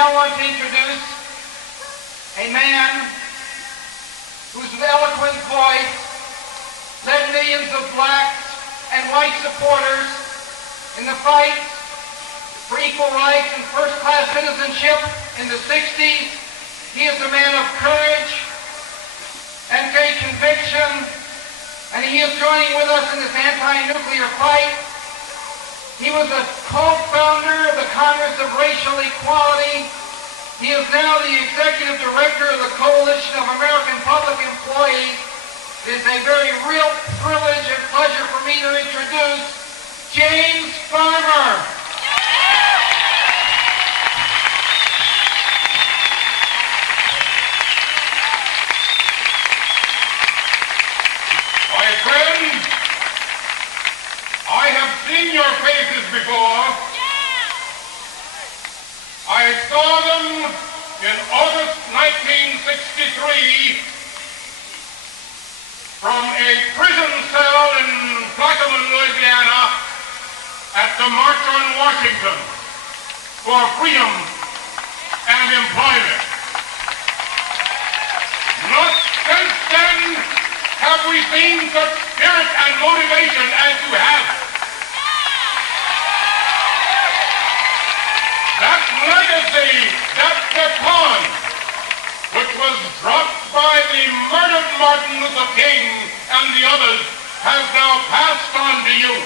now want to introduce a man whose eloquent voice led millions of blacks and white supporters in the fight for equal rights and first-class citizenship in the 60s. He is a man of courage and great conviction, and he is joining with us in this anti-nuclear fight. He was a co-founder of the Congress of Racial Equality. He is now the executive director of the Coalition of American Public Employees. It is a very real privilege and pleasure for me to introduce James Farmer. My friends, I have seen your faces before. I saw them in August 1963 from a prison cell in Plaquemine, Louisiana at the March on Washington for freedom and employment. Not since then have we seen such spirit and motivation as you have. That legacy, that baton, which was dropped by the murdered Martin Luther King and the others, has now passed on to you.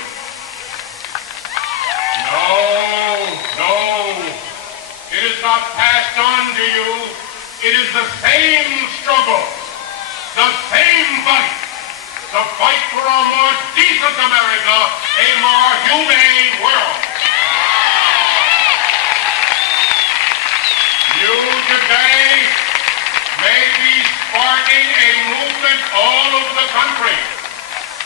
No, it is not passed on to you. It is the same struggle, the same fight, the fight for a more decent America, a more humane world. You today may be sparking a movement all over the country,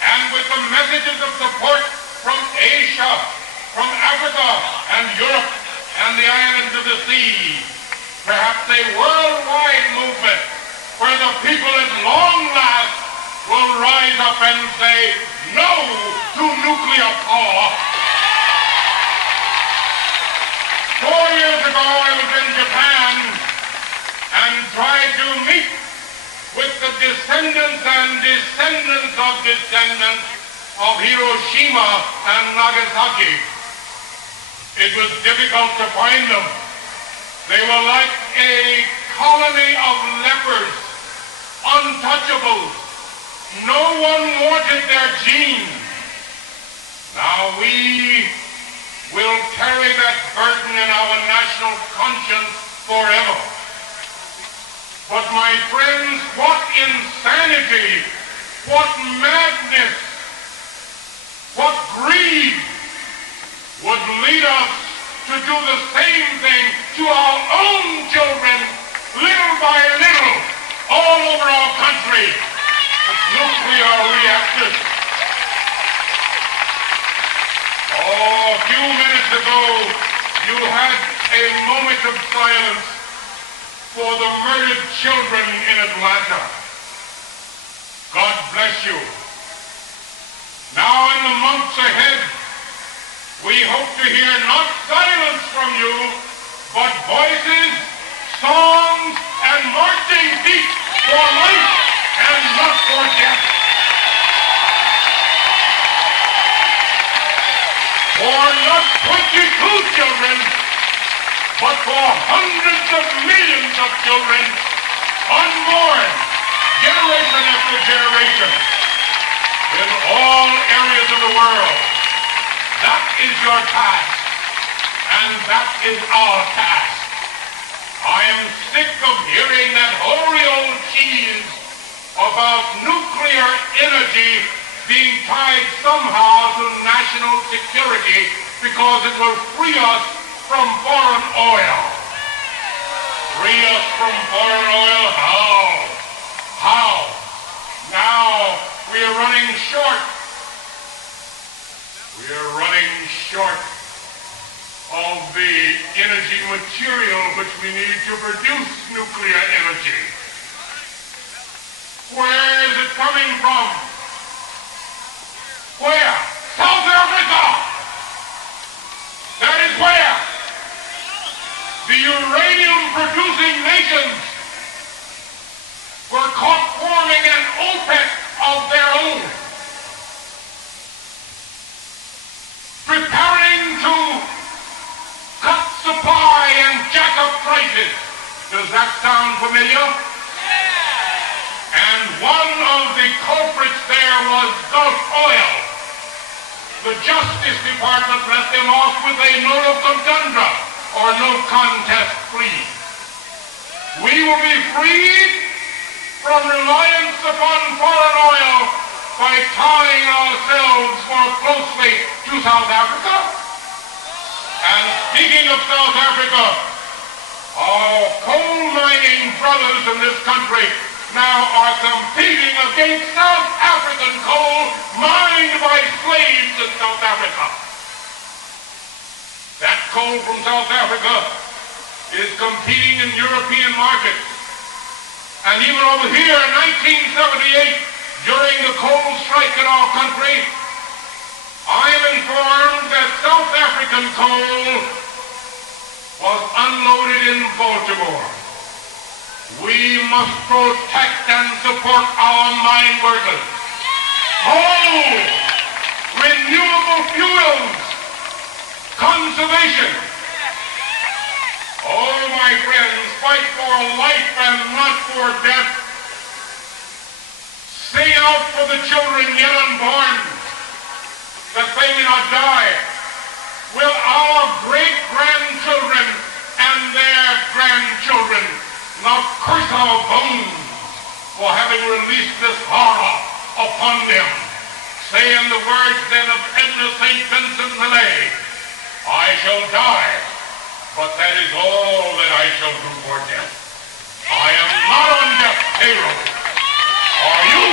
and with the messages of support from Asia, from Africa and Europe and the islands of the sea, perhaps a worldwide movement where the people at long last will rise up and say no to nuclear power. 4 years ago I was in Japan and tried to meet with the descendants and descendants of descendants of Hiroshima and Nagasaki. It was difficult to find them. They were like a colony of lepers, untouchables. No one wanted their genes. Now we will carry that burden in our national conscience forever. But my friends, what insanity, what madness, what greed would lead us to do the same thing to our own children, little by little, all over our country, with nuclear reactors. Oh, a few minutes ago, you had a moment of silence for the murdered children in Atlanta. God bless you. Now in the months ahead, we hope to hear not silence from you, but voices, songs, and marching feet for life and not for death. For not 22 children, but for hundreds of millions of children, unborn, generation after generation, in all areas of the world. That is your task, and that is our task. I am sick of hearing that hoary old cheese about nuclear energy being tied somehow to national security because it will free us from foreign oil. Free us from foreign oil? How? How? Now we are running short. We are running short of the energy material which we need to produce nuclear energy. Where is it coming from? Where? South Africa! That is where? the uranium-producing nations were caught forming an OPEC of their own, preparing to cut supply and jack up prices. Does that sound familiar? And one of the culprits there was Gulf Oil. The Justice Department let them off with a note of contundra, or no contest plea. We will be freed from reliance upon foreign oil by tying ourselves more closely to South Africa. And speaking of South Africa, our coal mining brothers in this country now are competing against South African coal mined by slaves in South Africa. That coal from South Africa is competing in European markets. And even over here in 1978, during the coal strike in our country, I am informed that South African coal was unloaded in Baltimore. We must protect and support our mine workers. Coal, renewable fuels, conservation. Oh, my friends, fight for life and not for death. Stay out for the children yet unborn, that they may not die. Will our great-grandchildren and their grandchildren not curse our bones for having released this horror upon them? Say in the words then of Edna St. Vincent Millay, I shall die, but that is all that I shall do for death. I am not on death payroll. Are you?